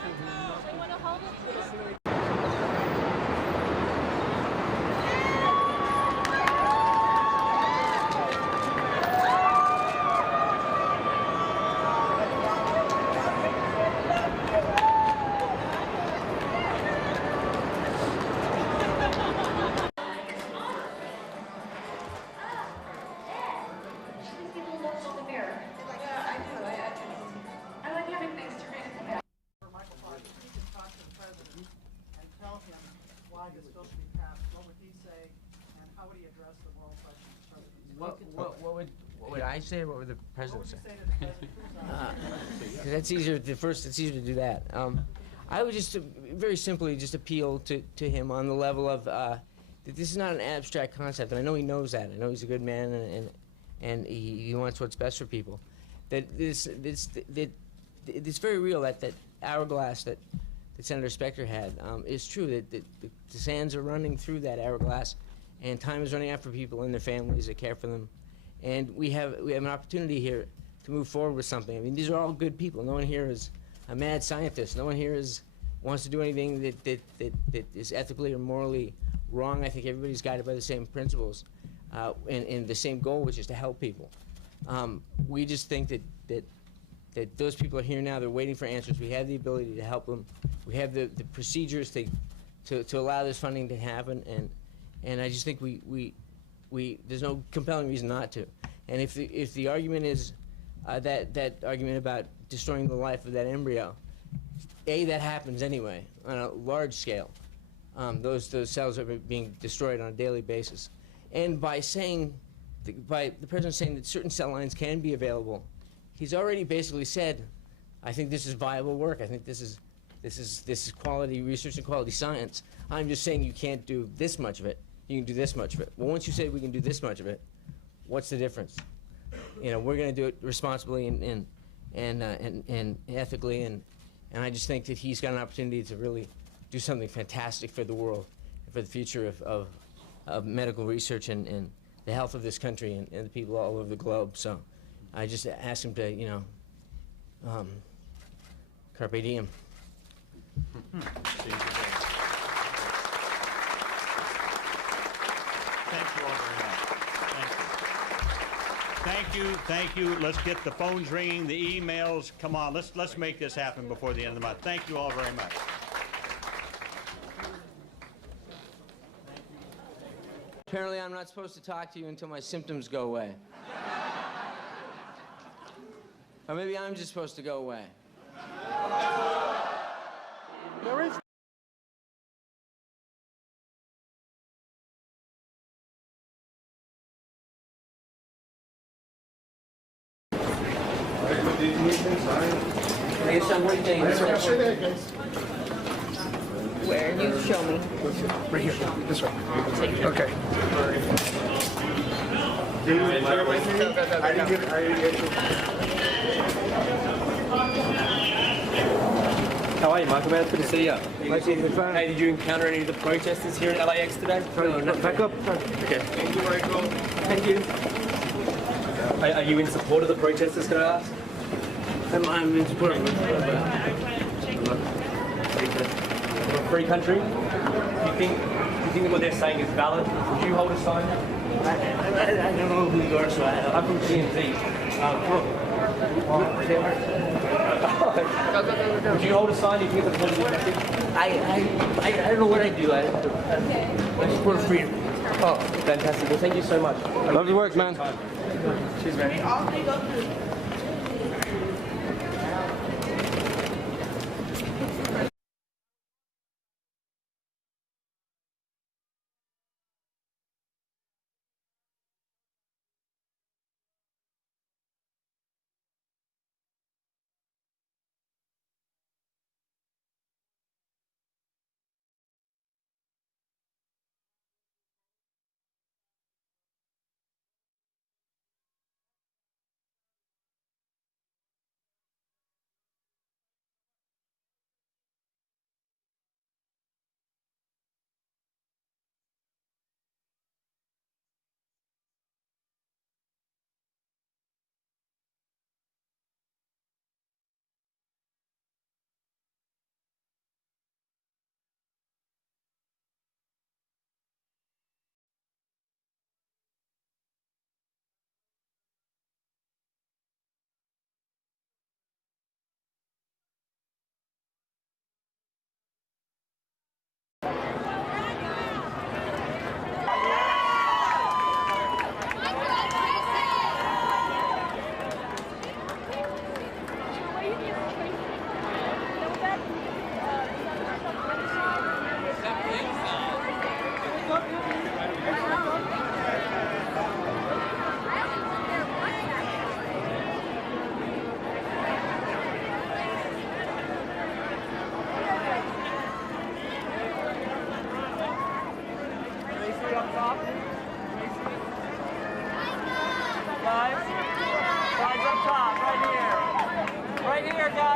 So you want to hold it? What would I say? What would the president say? Because that's easier. It's easier to do that. I would just very simply just appeal to him on the level of that this is not an abstract concept, and I know he knows that. I know he's a good man, and he wants what's best for people. That it's very real that hourglass that Senator Specter had is true. That the sands are running through that hourglass, and time is running out for people and their families that care for them. And we have an opportunity here to move forward with something. I mean, these are all good people. No one here is a mad scientist. No one here wants to do anything that is ethically or morally wrong. I think everybody's guided by the same principles and the same goal, which is to help people. We just think that those people are here now. They're waiting for answers. We have the ability to help them. We have the procedures to allow this funding to happen. And I just think there's no compelling reason not to. And if the argument is that argument about destroying the life of that embryo, that happens anyway on a large scale. Those cells are being destroyed on a daily basis. And by the president saying that certain cell lines can be available, he's already basically said, I think this is viable work. I think this is quality research and quality science. I'm just saying you can't do this much of it. You can do this much of it. Well, once you say we can do this much of it, what's the difference? You know, we're going to do it responsibly and ethically, and I just think that he's got an opportunity to really do something fantastic for the world, and for the future of medical research and the health of this country and the people all over the globe. So I just ask him to, carpe diem. Thank you all very much. Thank you. Let's get the phones ringing, the emails. Come on, let's make this happen before the end of the month. Thank you all very much. Apparently, I'm not supposed to talk to you until my symptoms go away. Or maybe I'm just supposed to go away. There is. Hey, son, what do you think? Where? You show me. Right here. This way. Okay. How are you, Michael? Man, it's good to see you. Hey, did you encounter any of the protesters here in LAX today? No, back up. Okay. Thank you, Michael. Thank you. Are you in support of the protesters, can I ask? I'm in support of A free country? You think that what they're saying is valid? Would you hold a sign? I don't know who you are, so I'm from TMZ. Would you hold a sign if you get the positive message? I don't know what I do. I support freedom. Oh, fantastic. Well, thank you so much. Lovely work, man. Cheers, man.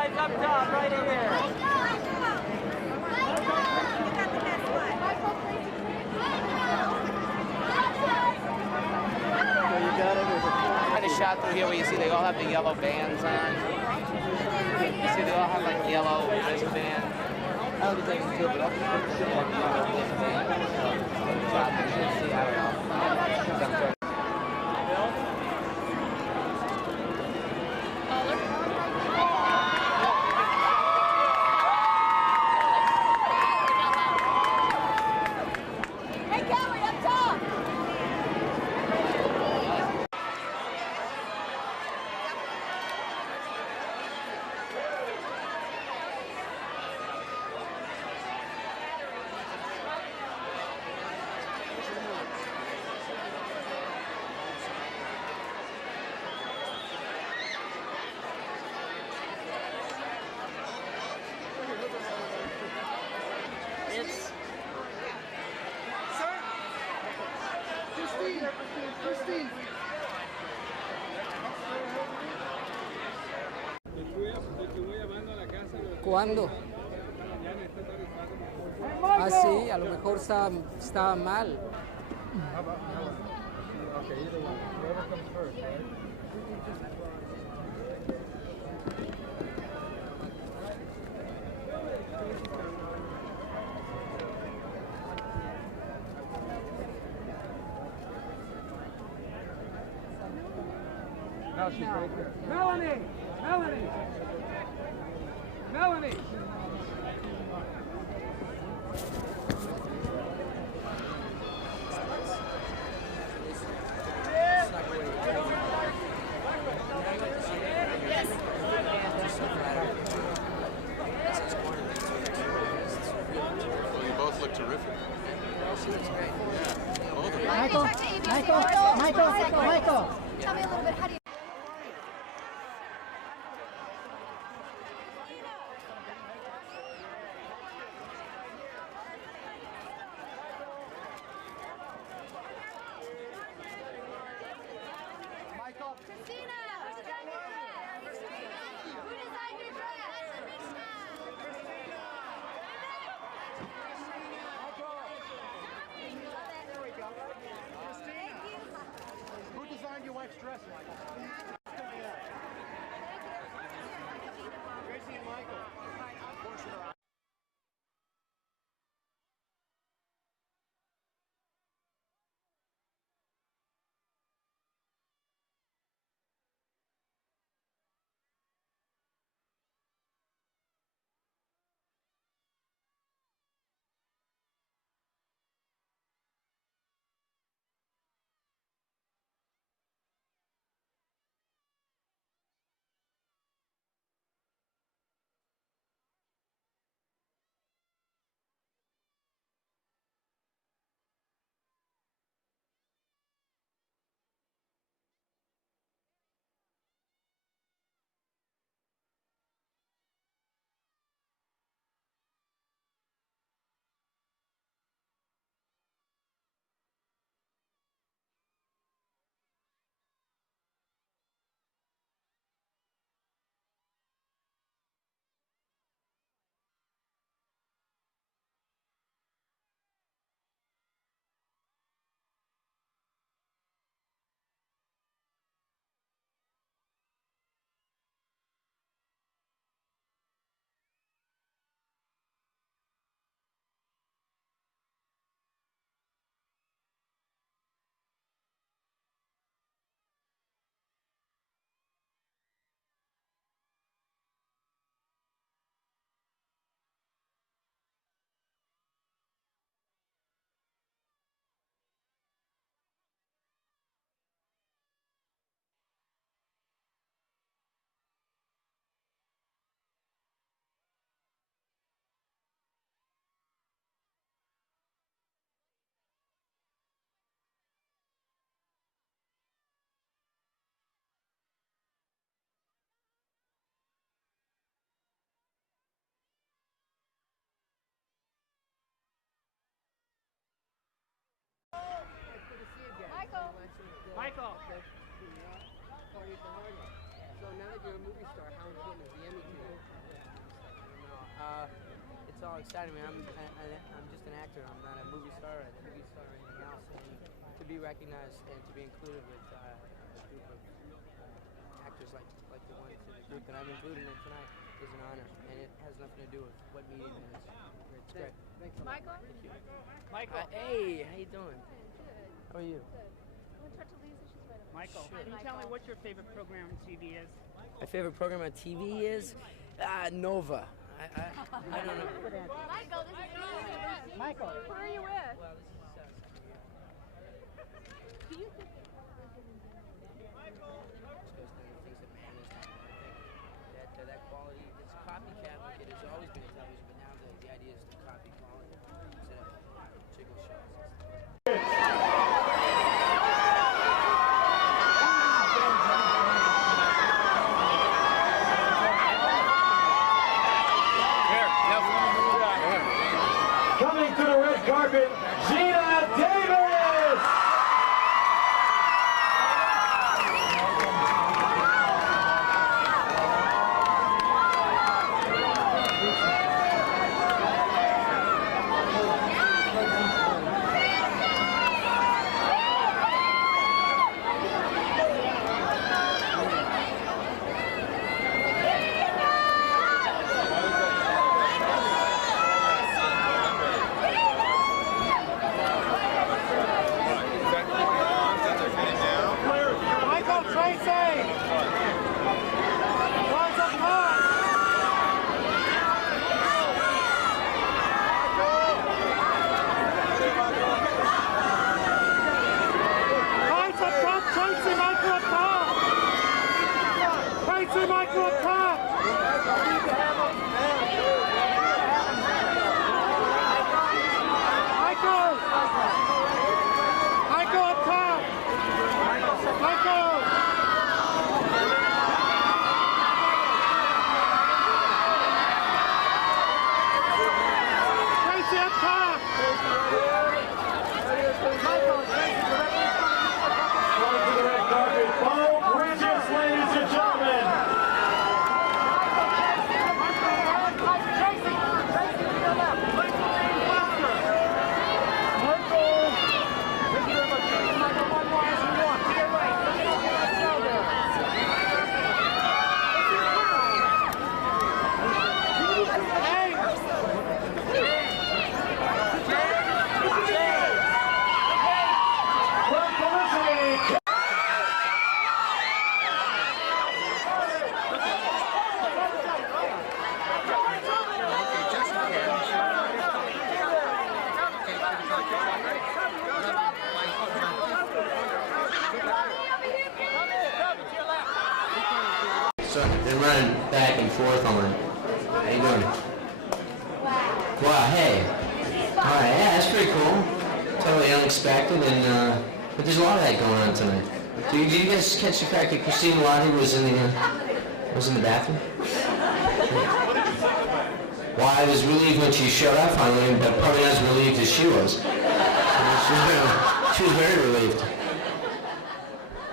guys up top, right in here. Kind of shot through here where you see they all have the yellow bands on. You see they all have like yellow wristband. I don't think it's good, but I'll just put the yellow wristband. See, I don't know. ¿Cuándo? Ah, sí, a lo mejor estaba mal. Now she's right there. Melanie! Melanie! Melanie! Well, you both look terrific. Michael, tell me a little bit, how do you... Christina, who designed your dress? Who designed your Who designed your wife's dress, Michael? Tracy and Michael. Michael! So now that you're a movie star, how important is the Emmy to you? It's all exciting. I mean, I'm just an actor. I'm not a movie star or anything else. And to be recognized and to be included with a group of actors like the ones in the group that I'm included in tonight is an honor. And it has nothing to do with what medium it is. It's great. Michael? Michael. Hey, how you doing? Good. How are you? I'm going to talk to Lisa. She's right over Michael, there. can you tell me what your favorite program on TV is? My favorite program on TV is Nova. I don't know. Michael, this is Lisa. Michael. Who are you with? Well, this is Do you think that quality, it's a copycat like it has always been in television, but now the idea is to copy quality instead of jiggle shows and stuff. Coming to the red carpet, Gina Davis! Michael Tracy! Rise up high! Rise up top, Tracy, Michael up top! Tracy, Michael up top! Michael! Michael up top! Michael! Tracy up top! Going to the red carpet, Paul Bridges, ladies and gentlemen! So they're running back and forth on it. How you doing? Wow, hey. All right, yeah, that's pretty cool. Totally unexpected, and but there's a lot of that going on tonight. Did you guys catch the fact that Christine Lottie was in the bathroom? Well, I was relieved when she showed up finally, but probably not as relieved as she was. She was very relieved.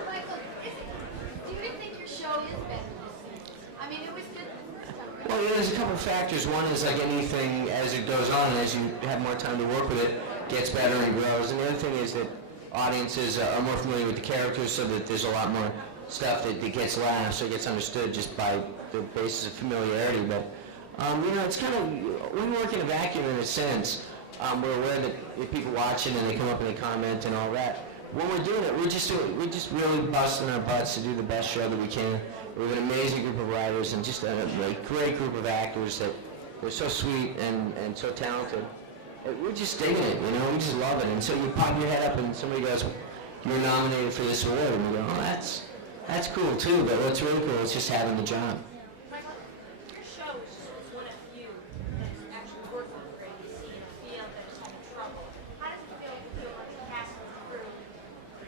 Michael, do you think your show is better this year? I mean, it was good the first time, right? Well, yeah, there's a couple of factors. One is like anything, as it goes on, as you have more time to work with it, gets better and grows. And the other thing is that audiences are more familiar with the characters, so that there's a lot more stuff that gets laughs or gets understood just by the basis of familiarity. But it's kind of, we work in a vacuum in a sense. We're aware that if people watching and they come up and they comment and all that. When we're doing it, we're just really busting our butts to do the best show that we can. We have an amazing group of writers and just a great group of actors that they're so sweet and so talented. We're just digging it, we just love it. And so you pop your head up and somebody goes, "You're nominated for this award," and we go, "Oh, that's cool too." But what's really cool is just having the job. Michael, your show is one of few that's actually working for ABC and feel that it's having trouble. How does it feel to feel like the cast and crew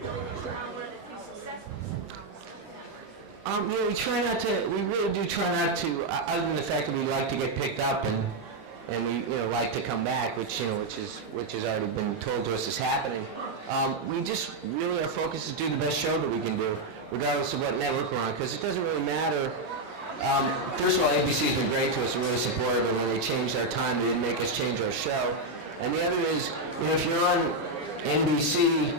really is one of the few successful sitcoms? We really do try not to, other than the fact that we like to get picked up and we like to come back, which has already been told to us is happening. We just really, our focus is do the best show that we can do, regardless of what network we're on, because it doesn't really matter First of all, ABC's been great to us and really supportive, and when they changed our time, they didn't make us change our show. And the other is, if you're on NBC,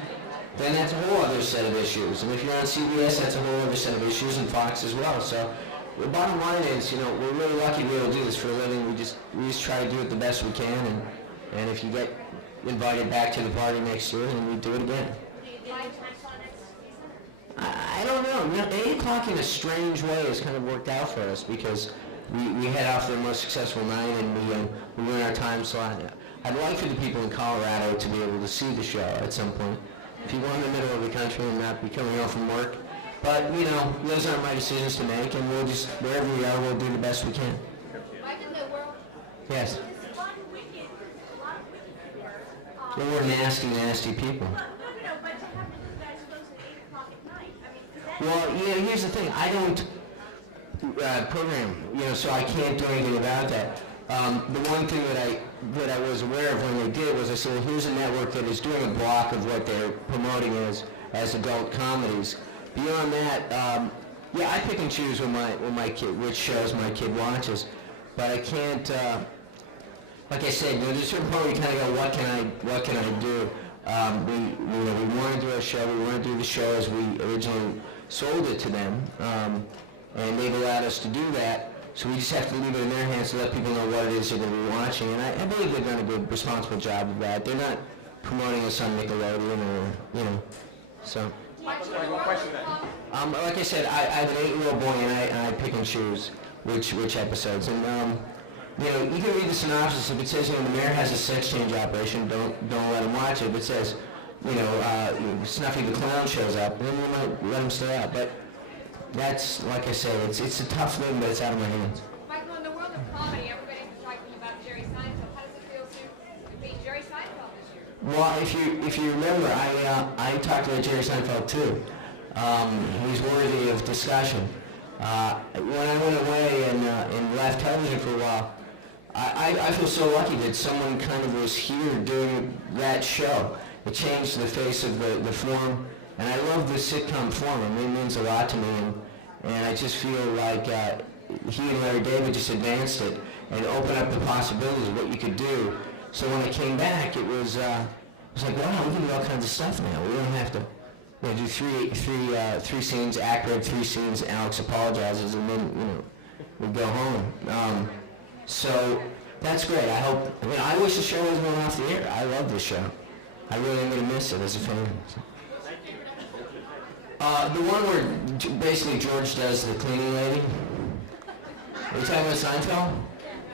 then that's a whole other set of issues. And if you're on CBS, that's a whole other set of issues, and Fox as well. So the bottom line is, we're really lucky to be able to do this for a living. We just try to do it the best we can, and if you get invited back to the party next year, then we do it again. I don't know. 8 o'clock in a strange way has kind of worked out for us because we head off the most successful night and we win our time slot. I'd like for the people in Colorado to be able to see the show at some point. People in the middle of the country and not be coming home from work. But, those aren't my decisions to make, and we'll just, wherever we are, we'll do the best we can. Yes. Well, we're nasty, nasty people. Well, here's the thing. I don't program, so I can't do anything about that. The one thing that I was aware of when they did was I said, well, here's a network that is doing a block of what they're promoting as adult comedies. Beyond that, I pick and choose which shows my kid watches, but I can't. Like I said, there's a certain point where you kind of go, what can I do? We want to do our show. We want to do the show as we originally sold it to them, and they've allowed us to do that. So we just have to leave it in their hands to let people know what it is they're going to be watching. And I believe they've done a good, responsible job of that. They're not promoting us on Nickelodeon or, so. Like I said, I have an 8-year-old boy, and I pick and choose which episodes. And, you can read the synopsis. If it says, the mayor has a sex change operation, don't let him watch it. If it says, Snuffy the Clown shows up, then we might let him stay out. But that's, like I say, it's a tough thing, but it's out of my hands. Michael, in the world of comedy, everybody's talking about Jerry Seinfeld. How does it feel to be Jerry Seinfeld this year? Well, if you remember, I talked about Jerry Seinfeld too. He's worthy of discussion. When I went away and left television for a while, I feel so lucky that someone kind of was here doing that show. It changed the face of the form, and I love the sitcom form. It means a lot to me, and I just feel like he and Larry David just advanced it and opened up the possibilities of what you could do. So when I came back, it was like, wow, we can do all kinds of stuff now. We don't have to do three scenes, act read 3 scenes, Alex apologizes, and then, we go home. So that's great. I wish the show was going off the air. I love this show. I really am going to miss it as a fan. The one where basically George does the cleaning lady. Are you talking about Seinfeld?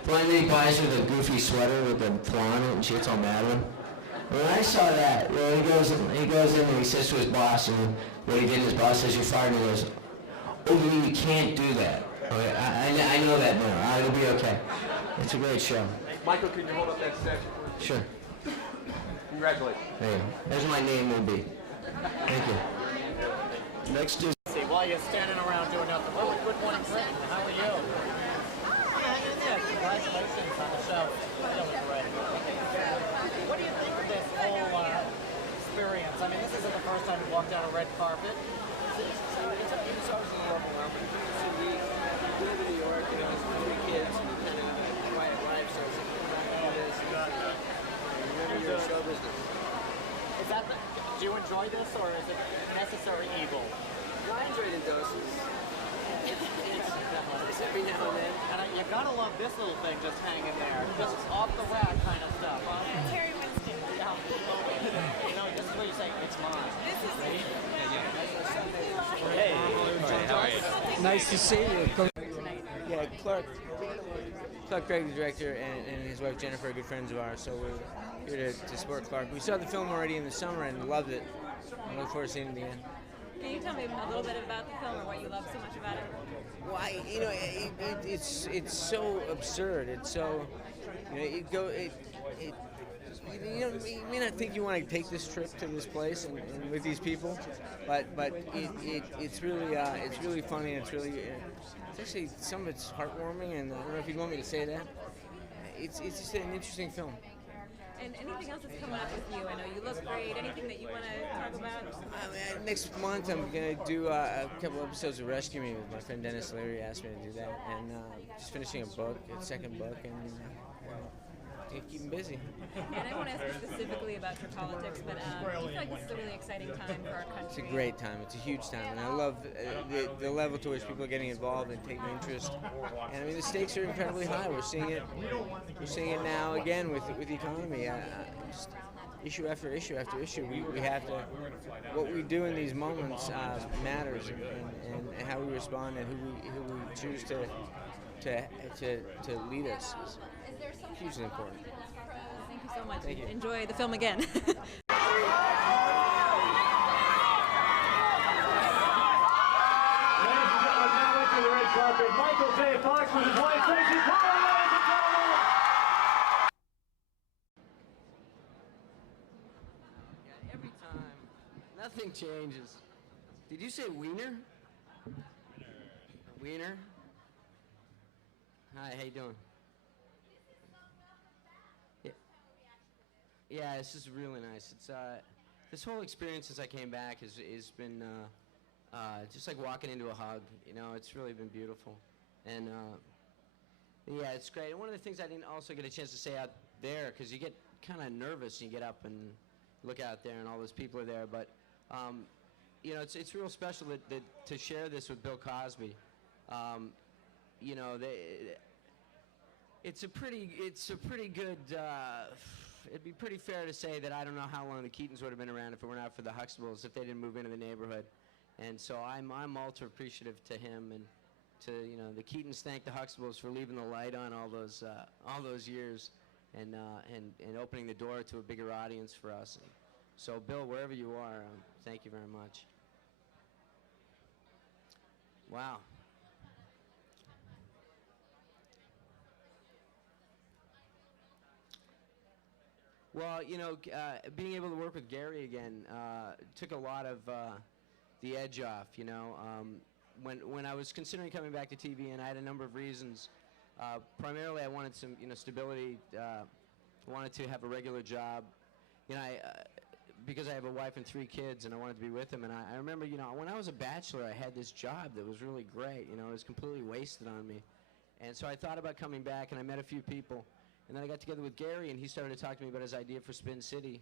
The one that he buys her the goofy sweater with the flaw on it and she gets all mad at him. When I saw that, he goes in and he says to his boss, and what he did, his boss says, "You're fired," and he goes, "Oh, you mean you can't do that?" Okay, I know that now. It'll be okay. It's a great show. Michael, can you hold up that statue? Sure. Congratulations. There you go. There's my name will be. Thank you. Next is... See, while you're standing around doing nothing, good morning, Clinton. How are you? Yeah, congratulations on the show. That was great. What do you think of this whole experience? I mean, this isn't the first time you walked down a red carpet. It's obviously overwhelming. So we live in New York, it's 3 kids, and kind of a quiet life, so it's your show business. Do you enjoy this, or is it necessary evil? I enjoy it in doses. It's every now and then. And you gotta love this little thing just hanging there. Just off the rack kind of stuff, huh? Terry Winston. Yeah, this is what you say, it's mine. This is Hey, how are you? Nice to see you. Yeah, Clark Gregg, the director, and his wife Jennifer are good friends of ours, so we're here to support Clark. We saw the film already in the summer and loved it. I look forward to seeing it again. Can you tell me a little bit about the film or what you love so much about it? Well, it's so absurd. It's so, you may not think you want to take this trip to this place and with these people, but it's really funny. And it's actually some of it's heartwarming, and I don't know if you want me to say that. It's just an interesting film. And anything else that's coming up with you? I know you look great. Anything that you want to talk about? Next month, I'm going to do a couple episodes of Rescue Me with my friend Dennis Leary. Asked me to do that, and just finishing a second book, and keep him busy. And I won't ask you specifically about your politics, but do you feel like this is a really exciting time for our country? It's a great time. It's a huge time, and I love the level to which people are getting involved and taking interest. And I mean, the stakes are incredibly high. We're seeing it. We're seeing it now again with the economy. Just issue after issue after issue. We have to. What we do in these moments matters, and how we respond and who we choose to lead us is hugely important. Thank you so much. Thank you. Enjoy the film again. Ladies and gentlemen, now into the red carpet, Michael J. Fox with his wife, Tracy Powell, ladies and gentlemen. Every time, nothing changes. Did you say wiener? Wiener? Hi, how you doing? Yeah, this is really nice. It's this whole experience since I came back has been just like walking into a hug. You know, it's really been beautiful, and yeah, it's great. And one of the things I didn't also get a chance to say out there, because you get kind of nervous and you get up and look out there and all those people are there, but you know, it's real special that to share this with Bill Cosby. You know, it's a pretty good. It'd be pretty fair to say that I don't know how long the Keatons would have been around if it were not for the Huxtables, if they didn't move into the neighborhood. And so I'm ultra appreciative to him and to, you know, the Keatons thank the Huxtables for leaving the light on all those years and opening the door to a bigger audience for us. And so Bill, wherever you are, thank you very much. Wow. Well, you know, being able to work with Gary again took a lot of the edge off, you know. When I was considering coming back to TV, and I had a number of reasons. Primarily, I wanted some, you know, stability. Wanted to have a regular job. You know, because I have a wife and 3 kids, and I wanted to be with them. And I remember, you know, when I was a bachelor, I had this job that was really great. You know, it was completely wasted on me. And so I thought about coming back, and I met a few people. And then I got together with Gary, and he started to talk to me about his idea for Spin City.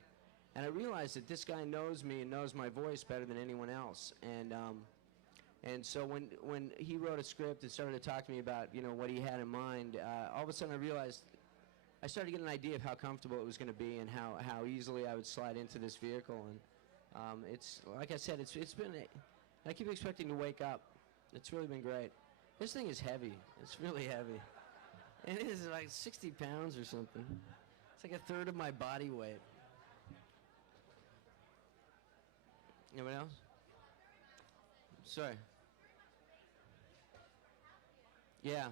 And I realized that this guy knows me and knows my voice better than anyone else. And so when he wrote a script and started to talk to me about, you know, what he had in mind, all of a sudden I realized I started to get an idea of how comfortable it was going to be and how easily I would slide into this vehicle. And it's, like I said, it's been, I keep expecting to wake up. It's really been great. This thing is heavy. It's really heavy. And it is like 60 pounds or something. It's like a third of my body weight. Anyone else? Sorry. Yeah.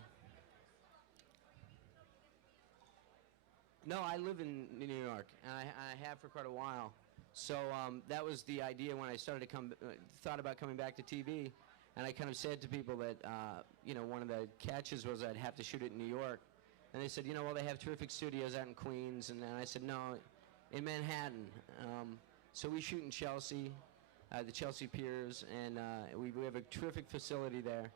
No, I live in New York, and I have for quite a while. So that was the idea when I started to thought about coming back to TV. And I kind of said to people that, you know, one of the catches was I'd have to shoot it in New York. And they said, you know, well, they have terrific studios out in Queens. And then I said, no, in Manhattan. So we shoot in Chelsea, the Chelsea Piers, and we have a terrific facility there.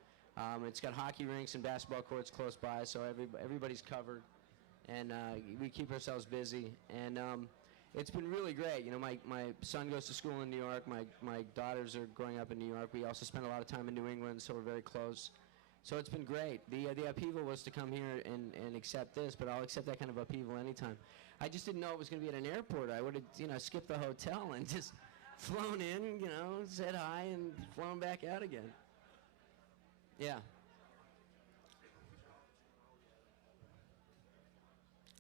It's got hockey rinks and basketball courts close by, so everybody's covered. And we keep ourselves busy. And it's been really great. You know, my son goes to school in New York. My daughters are growing up in New York. We also spend a lot of time in New England, so we're very close. So it's been great. The upheaval was to come here and accept this, but I'll accept that kind of upheaval anytime. I just didn't know it was going to be at an airport. I would have, you know, skipped the hotel and just flown in, you know, said hi, and flown back out again. Yeah.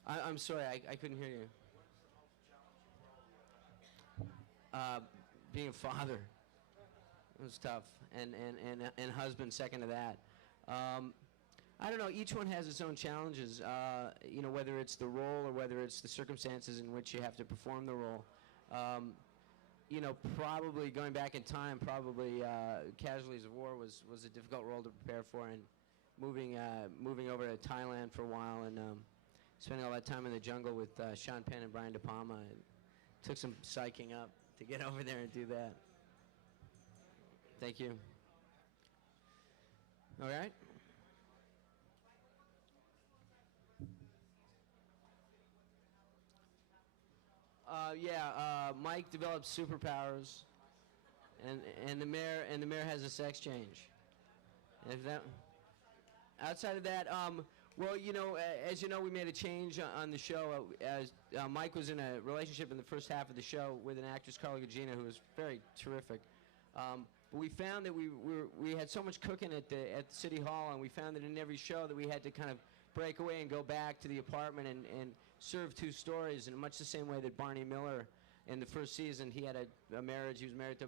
I'm sorry, I couldn't hear you. Being a father, it was tough, and husband second to that. I don't know, each one has its own challenges, you know, whether it's the role or whether it's the circumstances in which you have to perform the role. You know, probably going back in time, probably Casualties of War was a difficult role to prepare for, and moving over to Thailand for a while, and spending all that time in the jungle with Sean Penn and Brian De Palma. It took some psyching up to get over there and do that. Thank you. All right. Mike develops superpowers, and the mayor has a sex change. And if that, outside of that, well, you know, as you know, we made a change on the show. As Mike was in a relationship in the first half of the show with an actress, Carla Gugino, who was very terrific. But we found that we had so much cooking at the City Hall, and we found that in every show that we had to kind of break away and go back to the apartment and serve two stories in much the same way that Barney Miller in the first season, he had a marriage. He was married to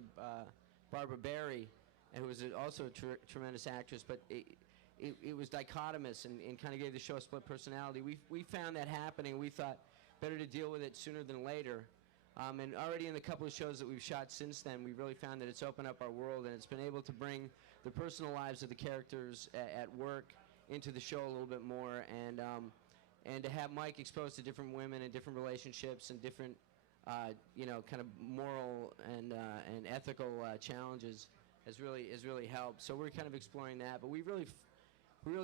Barbara Barry, and who was also a tremendous actress, but it was dichotomous and kind of gave the show a split personality. We found that happening. We thought better to deal with it sooner than later. And already in the couple of shows that we've shot since then, we've really found that it's opened up our world, and it's been able to bring the personal lives of the characters at work into the show a little bit more, and to have Mike exposed to different women and different relationships and different, you know, kind of moral and ethical challenges has really helped. So we're kind of exploring that, but we really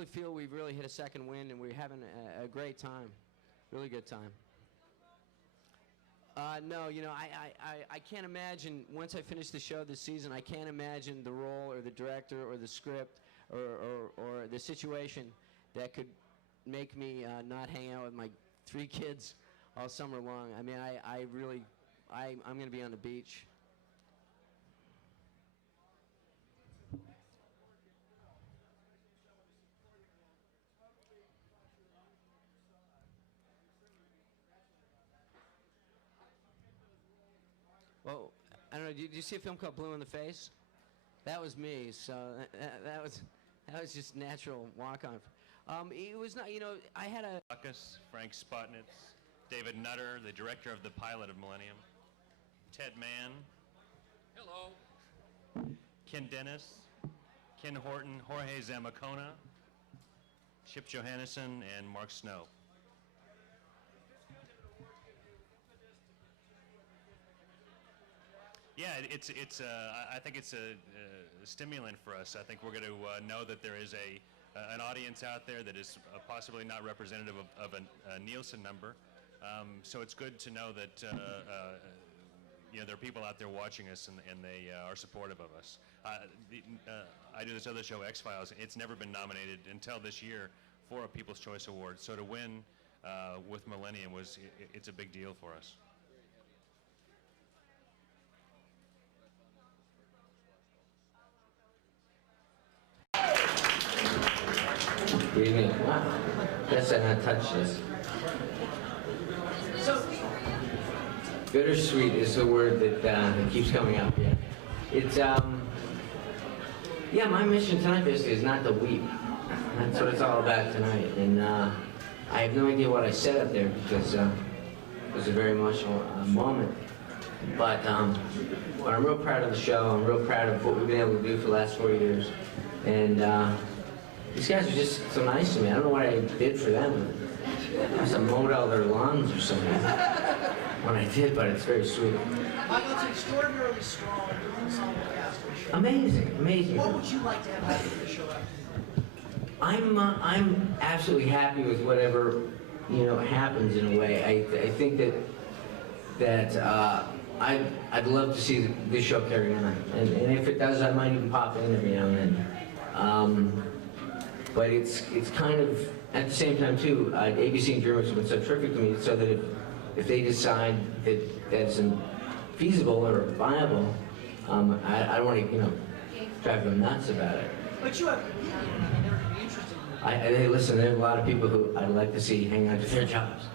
feel we've really hit a second wind, and we're having a great time, really good time. No, you know, I can't imagine, once I finish the show this season, I can't imagine the role or the director or the script or the situation that could make me not hang out with my 3 kids all summer long. I mean, I'm going to be on the beach. Well, I don't know. Did you see a film called Blue in the Face? That was me. So that was just natural walk-on. It was not. You know, I had a. Frank Spotnitz, David Nutter, the director of the pilot of Millennium, Ted Mann. Hello. Ken Dennis, Ken Horton, Jorge Zamacona, Chip Johannesson, and Mark Snow. Yeah, I think it's a stimulant for us. I think we're going to know that there is an audience out there that is possibly not representative of a Nielsen number. So it's good to know that you know, there are people out there watching us, and they are supportive of us. I do this other show, X-Files. It's never been nominated until this year for a People's Choice Award. So to win with Millennium it's a big deal for us. What do you mean? Yes, I not touch this. Bittersweet is the word that keeps coming up. Yeah. It's yeah. My mission tonight basically is not to weep. That's what it's all about tonight. And I have no idea what I said up there because it was a very emotional moment. But I'm real proud of the show. I'm real proud of what we've been able to do for the last 4 years. And these guys are just so nice to me. I don't know what I did for them. I must have mowed all their lawns or something when I did, but it's very sweet. Michael, it's an extraordinarily strong ensemble cast of the show. Amazing, amazing. What would you like to have happen to the show after? I'm absolutely happy with whatever, you know, happens in a way. I think that I'd love to see this show carry on, and if it does, I might even pop in every now and then. But it's kind of, at the same time too, ABC and DreamWorks have been so terrific to me, so that if they decide that that's feasible or viable, I don't want to, you know, drive them nuts about it. But you have an opinion, and they're going to be interested in it. Hey, listen, there are a lot of people who I'd like to see hang on to their jobs.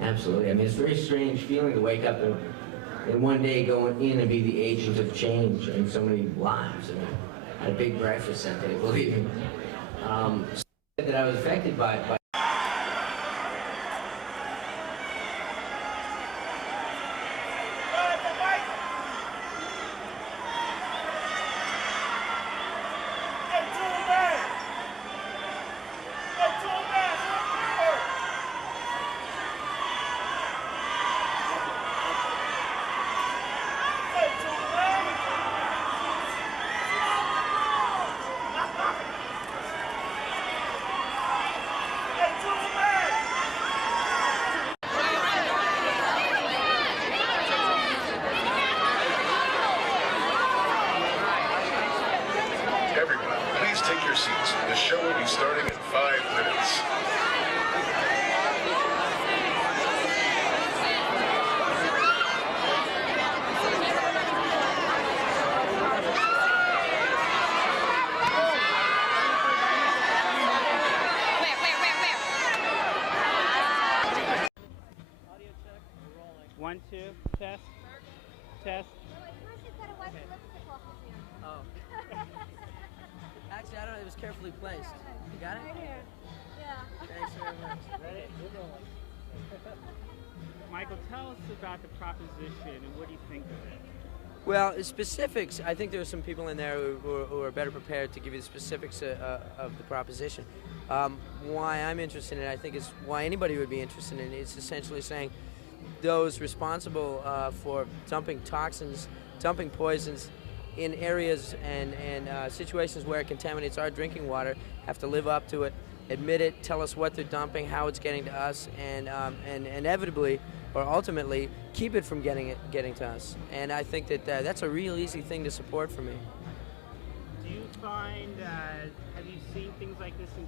Absolutely. I mean, it's a very strange feeling to wake up and one day go in and be the agent of change in so many lives. I mean, I had a big breakfast that day, believe me. That I was affected by 1, 2, test, test. Oh. Actually, I don't know. It was carefully placed. You got it? Right here. Yeah. Thanks very much. Michael, tell us about the proposition and what do you think of it? Well, the specifics, I think there are some people in there who are better prepared to give you the specifics of the proposition. Why I'm interested in it, I think, is why anybody would be interested in it. It's essentially saying those responsible for dumping toxins, dumping poisons in areas and situations where it contaminates our drinking water have to live up to it, admit it, tell us what they're dumping, how it's getting to us, and inevitably or ultimately keep it from getting to us. And I think that that's a real easy thing to support for me. Do you find, have you seen things like this in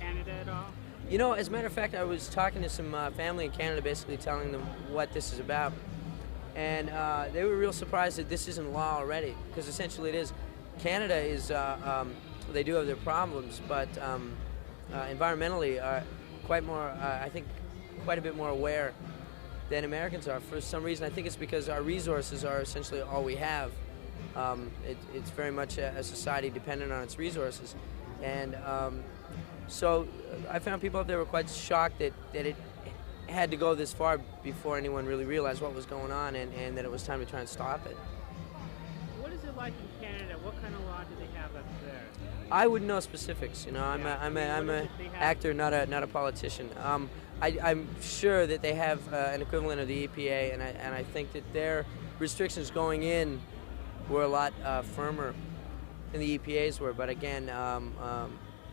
Canada at all? You know, as a matter of fact, I was talking to some family in Canada, basically telling them what this is about. And they were real surprised that this isn't law already, because essentially it is. Canada is, they do have their problems, but environmentally are quite more, I think, quite a bit more aware than Americans are. For some reason, I think it's because our resources are essentially all we have. It's very much a society dependent on its resources. And so I found people up there were quite shocked that it had to go this far before anyone really realized what was going on and that it was time to try and stop it. What is it like in Canada? What kind of law do they have up there? I wouldn't know specifics. You know, I'm a actor, not a politician. I'm sure that they have an equivalent of the EPA, and I think that their restrictions going in were a lot firmer than the EPA's were. But again,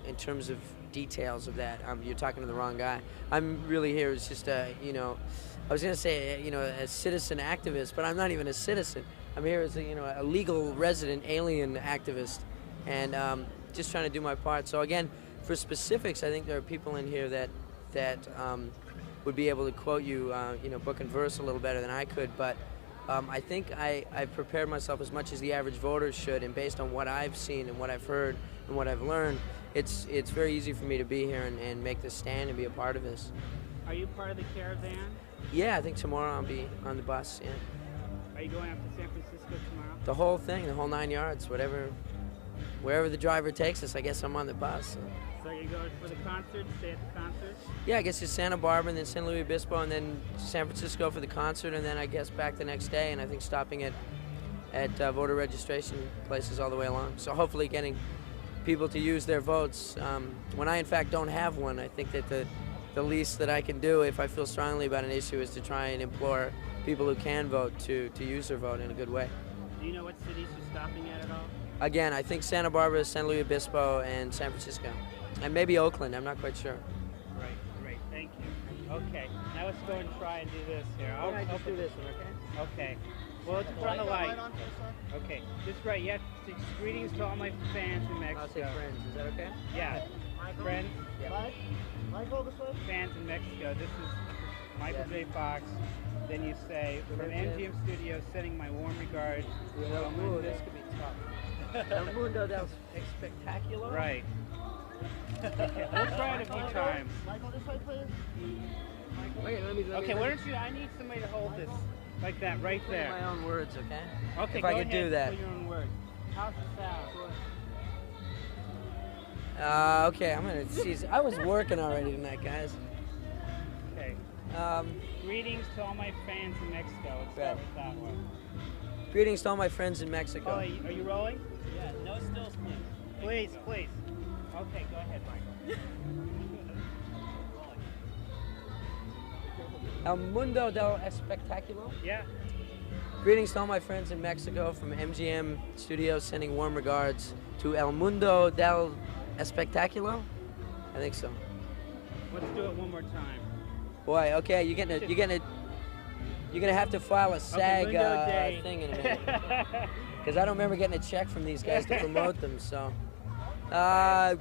in terms of details of that, you're talking to the wrong guy. I'm really here as just a, I was going to say, a citizen activist, but I'm not even a citizen. I'm here as a legal resident alien activist, and just trying to do my part. So again, for specifics, I think there are people in here that would be able to quote you, book and verse a little better than I could. But I think I've prepared myself as much as the average voter should, and based on what I've seen and what I've heard and what I've learned, it's very easy for me to be here and make this stand and be a part of this. Are you part of the caravan? Yeah, I think tomorrow I'll be on the bus. Yeah. Are you going up to San Francisco tomorrow? The whole thing, the whole 9 yards, wherever the driver takes us. I guess I'm on the bus. So you go for the concert, stay at the concert? Yeah, I guess it's Santa Barbara and then San Luis Obispo and then San Francisco for the concert, and then I guess back the next day, and I think stopping at voter registration places all the way along. So hopefully getting people to use their votes. When I in fact don't have one, I think that the least that I can do if I feel strongly about an issue is to try and implore people who can vote to use their vote in a good way. Do you know what cities you're stopping at all? Again, I think Santa Barbara, San Luis Obispo, and San Francisco. And maybe Oakland, I'm not quite sure. Right, thank you. Okay, now let's go and try and do this here. I'll just do this one, okay? Okay. Well, let's put on the light. Okay, just right. Yeah, greetings to all my fans in Mexico. I'll say friends, is that okay? Yeah. Friends? Yeah. Michael, this way? Fans in Mexico. This is Michael J. Fox. Then you say, from MGM Studios, sending my warm regards. Ooh, this could be tough. El Mundo del Espectacular? Right. Okay, we'll try it a few times. Michael, this way, please. Okay, why don't you, I need somebody to hold this like that right there. My own words, okay? Okay, if I could do that. Put your own words. How's the sound? Okay, I'm gonna see. I was working already tonight, guys. Okay. Greetings to all my fans in Mexico. Let's start with that one. Greetings to all my friends in Mexico. Oh, are you rolling? Yeah, no stills, please. Please. Okay, go ahead, Michael. El Mundo del Espectaculo? Yeah. Greetings to all my friends in Mexico from MGM Studios, sending warm regards to El Mundo del Espectaculo? I think so. Let's do it one more time. Boy, okay, you're gonna have to file a SAG thing in a minute. Because I don't remember getting a check from these guys to promote them, so.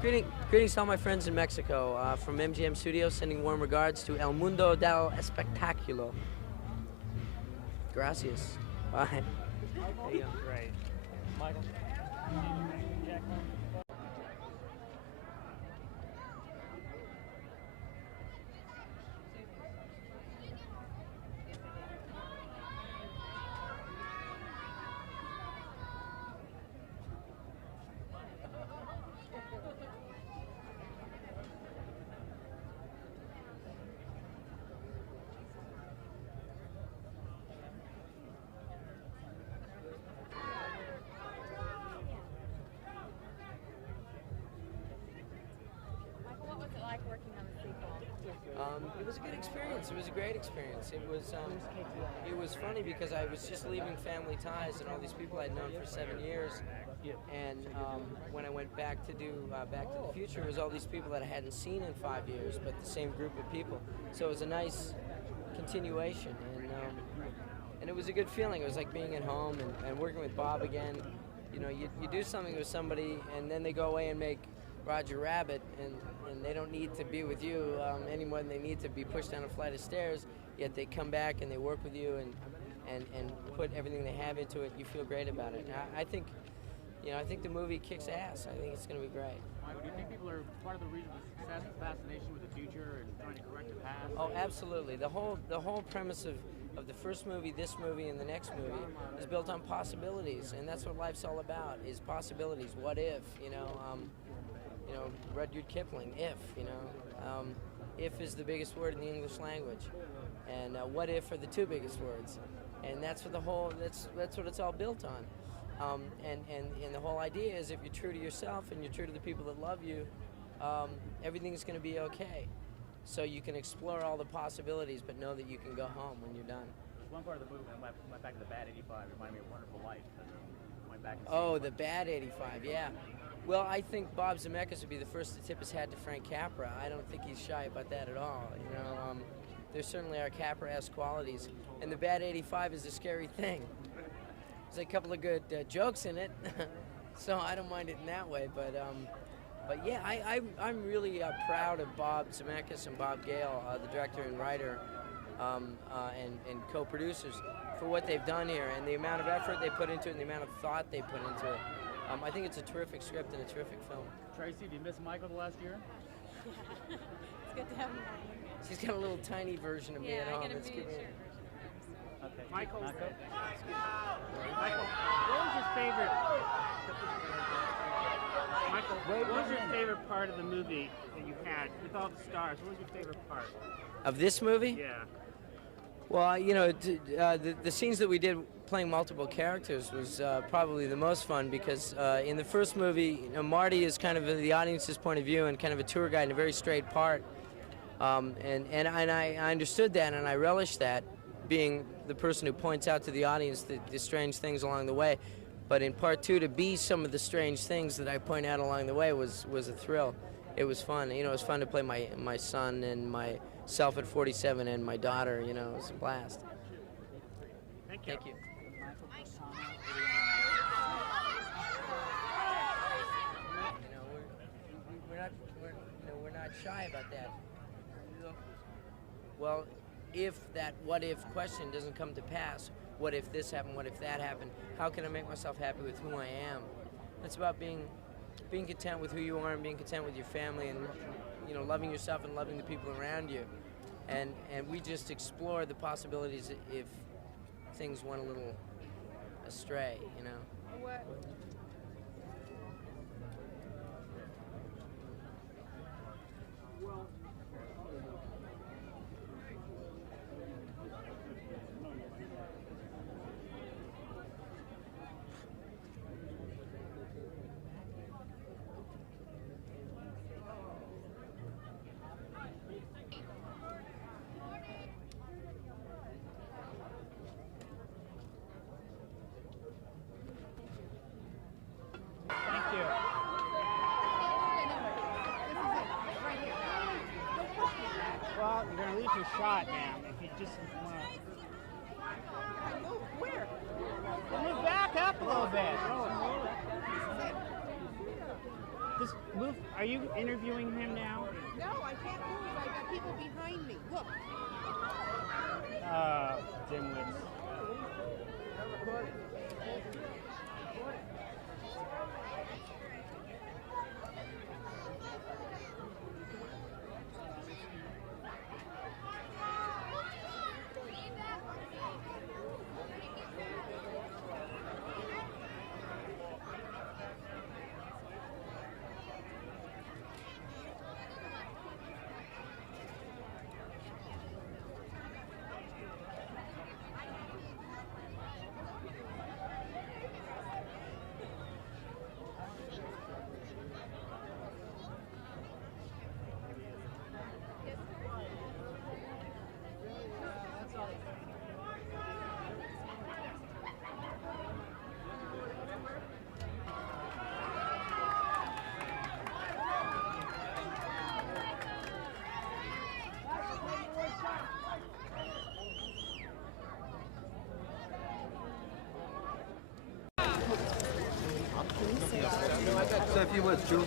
Greetings to all my friends in Mexico from MGM Studios, sending warm regards to El Mundo del Espectaculo. Gracias. Bye. There you go. Great. Michael. It was a good experience. It was a great experience. It was funny because I was just leaving Family Ties and all these people I'd known for 7 years, and when I went back to do Back to the Future, it was all these people that I hadn't seen in 5 years, but the same group of people. So it was a nice continuation, and it was a good feeling. It was like being at home and working with Bob again. You know, you do something with somebody, and then they go away and make Roger Rabbit, and they don't need to be with you any more than they need to be pushed down a flight of stairs, yet they come back and they work with you and put everything they have into it. You feel great about it. And I think, you know, I think the movie kicks ass. I think it's going to be great. Michael, do you think people are part of the reason for success and fascination with the future and trying to correct the past? Oh, absolutely. The whole premise of the first movie, this movie, and the next movie is built on possibilities, and that's what life's all about, is possibilities. What if, you know, Rudyard Kipling, if, you know, if is the biggest word in the English language, and what if are the two biggest words, and that's what that's what it's all built on, and the whole idea is if you're true to yourself and you're true to the people that love you, everything's going to be okay. So you can explore all the possibilities, but know that you can go home when you're done. One part of the movie, I went back to the Bad 85, reminded me of Wonderful Life. Went back and Oh, the Bad 85, yeah. Well, I think Bob Zemeckis would be the first to tip his hat to Frank Capra. I don't think he's shy about that at all. You know, there certainly are Capra-esque qualities, and the Bad 85 is a scary thing. There's a couple of good jokes in it, so I don't mind it in that way. But yeah, I'm really proud of Bob Zemeckis and Bob Gale, the director and writer, and co-producers, for what they've done here and the amount of effort they put into it and the amount of thought they put into it. I think it's a terrific script and a terrific film. Tracy, do you miss Michael the last year? It's good to have him. She's got a little tiny version of me at home. I get a It's miniature cute. version. Okay. Michael, Michael, what was your favorite? Michael, what was your favorite part of the movie that you had with all the stars? What was your favorite part? Of this movie? Yeah. Well, you know, the scenes that we did playing multiple characters was probably the most fun because in the first movie, you know, Marty is kind of the audience's point of view and kind of a tour guide in a very straight part. And I understood that and I relished that, being the person who points out to the audience the strange things along the way. But in part two, to be some of the strange things that I point out along the way was a thrill. It was fun. You know, it was fun to play my son and myself at 47 and my daughter. You know, it was a blast. Thank you. Thank you. We're not shy about that. Well, if that what if question doesn't come to pass, what if this happened, what if that happened, how can I make myself happy with who I am? It's about being content with who you are and being content with your family and, you know, loving yourself and loving the people around you. And we just explore the possibilities if things went a little astray, you know. What? Well, you're gonna lose your shot, ma'am. If you just want to. Where? Move back up a little bit. Just move. Are you interviewing him now? No, I can't move. I've got people behind me. Look. Dimwits. few words, Jules.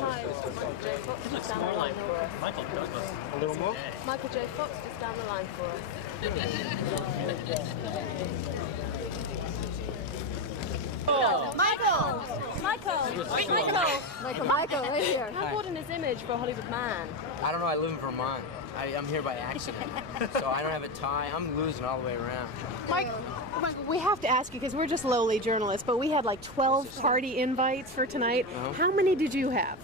Hi, Michael J. Fox just down the line for us. Michael Douglas. A little more? Michael J. Fox just down the line for us. Michael! Michael, right here. How important is image for a Hollywood man? I don't know, I live in Vermont. I'm here by accident. So I don't have a tie. I'm losing all the way around. Mike, we have to ask you because we're just lowly journalists, but we had like 12 party invites for tonight. How many did you have?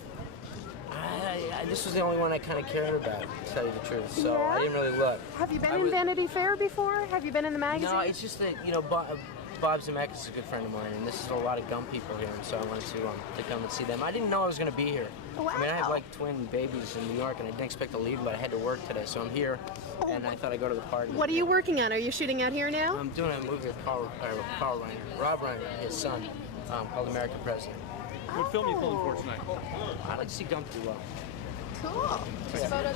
This was the only one I kind of cared about, to tell you the truth. So I didn't really look. Have you been in Vanity Fair before? Have you been in the magazine? No, it's just that, you know, Bob Zemeckis is a good friend of mine, and this is a lot of Gump people here, and so I wanted to come and see them. I didn't know I was going to be here. Wow. I mean, I have like twin babies in New York, and I didn't expect to leave, but I had to work today, so I'm here, and I thought I'd go to the party. What are you working on? Are you shooting out here now? I'm doing a movie with Rob Reiner, his son, called American President. What film are you filming for tonight? I'd like to see Gump do well. Cool.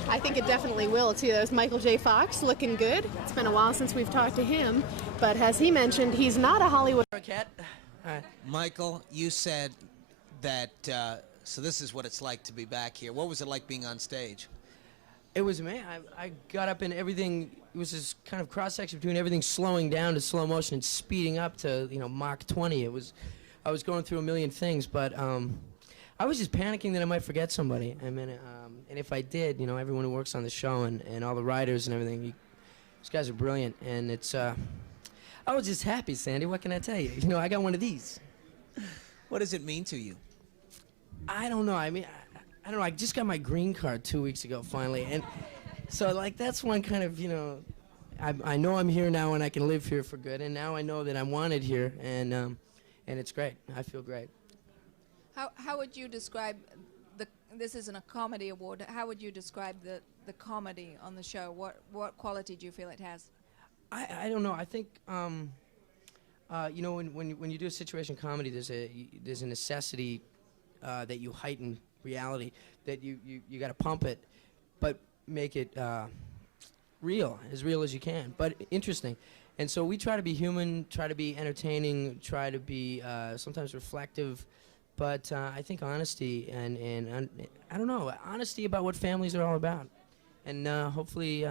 I think it definitely will, too. There's Michael J. Fox looking good. It's been a while since we've talked to him, but as he mentioned, he's not a Hollywood... Michael, you said that, so this is what it's like to be back here. What was it like being on stage? It was, man, I got up and everything, it was this kind of cross-section between everything slowing down to slow motion and speeding up to, you know, Mach 20. I was going through a million things, but I was just panicking that I might forget somebody. I mean, and if I did, you know, everyone who works on the show and all the writers and everything, these guys are brilliant. And it's, I was just happy, Sandy. What can I tell you? You know, I got one of these. What does it mean to you? I don't know. I mean, I don't know. I just got my green card 2 weeks ago, finally. And so, like, that's one kind of, you know, I know I'm here now and I can live here for good. And now I know that I'm wanted here. And it's great. I feel great. How would you describe this isn't a comedy award. How would you describe the comedy on the show? What quality do you feel it has? I don't know. I think you know, when you do a situation comedy, there's a necessity that you heighten reality, that you got to pump it, but make it real as you can, but interesting. And so we try to be human, try to be entertaining, try to be sometimes reflective. But I think honesty and I don't know, honesty about what families are all about. And hopefully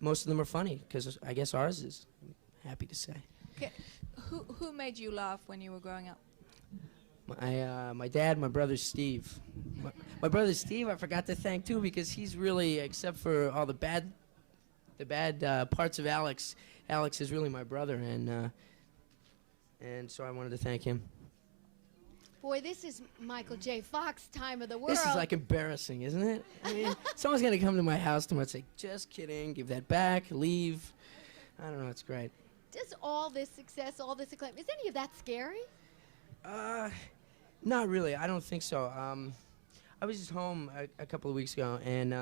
most of them are funny, because I guess ours is, I'm happy to say. Okay. Who made you laugh when you were growing up? My dad, my brother Steve. My brother Steve I forgot to thank too, because he's really, except for all the bad parts of Alex is really my brother, and so I wanted to thank him. Boy, this is Michael J. Fox time of the world. This is like embarrassing, isn't it? I mean, someone's going to come to my house tomorrow and say, just kidding, give that back, leave. I don't know, it's great. Does all this success, all this acclaim, is any of that scary? Not really, I don't think so. I was just home a couple of weeks ago, and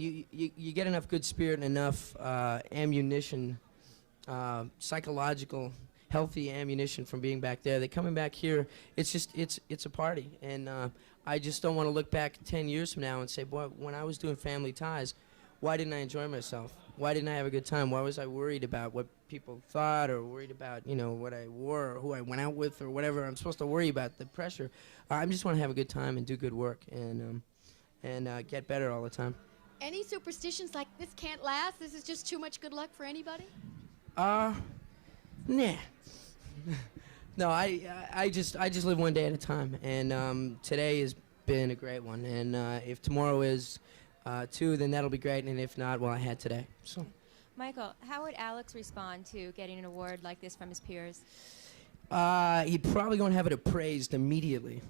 you get enough good spirit and enough ammunition, psychological healthy ammunition from being back there. They're coming back here. It's just, it's a party. And I just don't want to look back 10 years from now and say, boy, when I was doing Family Ties, why didn't I enjoy myself? Why didn't I have a good time? Why was I worried about what people thought, or worried about, you know, what I wore, or who I went out with, or whatever I'm supposed to worry about, the pressure. I just want to have a good time and do good work and get better all the time. Any superstitions like this can't last? This is just too much good luck for anybody? Nah. No, I just live one day at a time, and today has been a great one, and if tomorrow is too, then that'll be great, and if not, well, I had today. So, Michael, how would Alex respond to getting an award like this from his peers? He'd probably go and have it appraised immediately,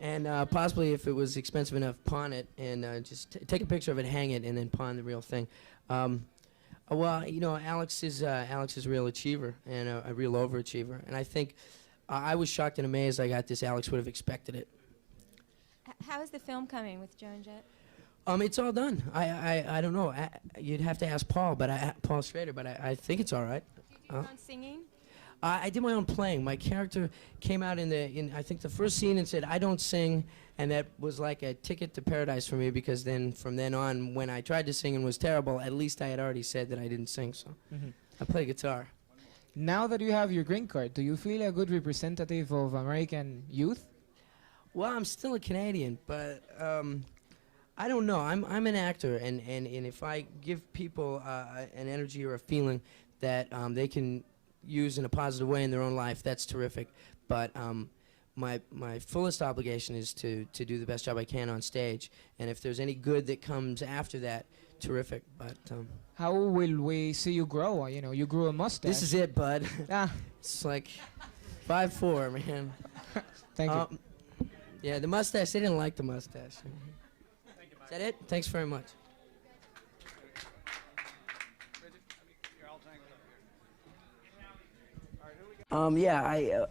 and possibly, if it was expensive enough, pawn it and just take a picture of it, hang it, and then pawn the real thing. Well, you know, Alex is a real achiever and a real overachiever, and I think I was shocked and amazed I got this. Alex would have expected it. How is the film coming with Joan Jett? It's all done. I don't know. You'd have to ask Paul, Paul Schrader, but I think it's all right. Did you do your own singing? I did my own playing. My character came out in I think the first scene and said, "I don't sing," and that was like a ticket to paradise for me, because then from then on, when I tried to sing and was terrible, at least I had already said that I didn't sing. So I play guitar. Now that you have your green card, do you feel a good representative of American youth? Well, I'm still a Canadian, but I don't know. I'm an actor, and if I give people an energy or a feeling that they can use in a positive way in their own life, that's terrific. But my fullest obligation is to do the best job I can on stage, and if there's any good that comes after that, terrific. But how will we see you grow? You know, you grew a mustache. this is it, bud. Ah. It's like 5'4", man. Thank you. Yeah, the mustache. They didn't like the mustache. Is that it? Thanks very much. Yeah,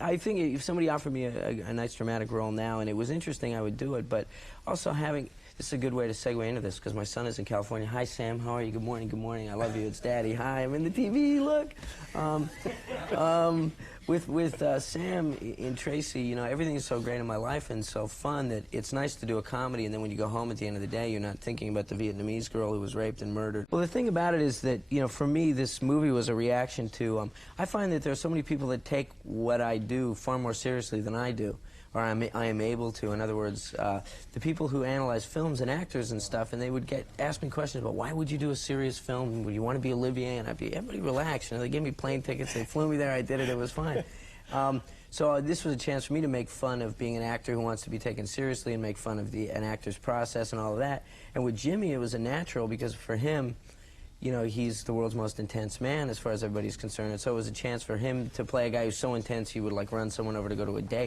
I think if somebody offered me a nice dramatic role now, and it was interesting, I would do it. But also having, this is a good way to segue into this, because my son is in California. Hi, Sam. How are you? Good morning. Good morning. I love you. It's Daddy. Hi. I'm in the TV. Look. With Sam and Tracy, you know, everything is so great in my life and so fun that it's nice to do a comedy, and then when you go home at the end of the day, you're not thinking about the Vietnamese girl who was raped and murdered. Well, the thing about it is that, you know, for me, this movie was a reaction to, I find that there are so many people that take what I do far more seriously than I do, or I am able to. In other words, the people who analyze films and actors and stuff, and they would ask me questions about, why would you do a serious film? Would you want to be Olivier? And I'd be, everybody relax. You know, they gave me plane tickets, they flew me there, I did it, it was fine. So this was a chance for me to make fun of being an actor who wants to be taken seriously and make fun of an actor's process and all of that. And with Jimmy, it was a natural, because for him, you know, he's the world's most intense man as far as everybody's concerned. And so it was a chance for him to play a guy who's so intense he would, like, run someone over to go to a date.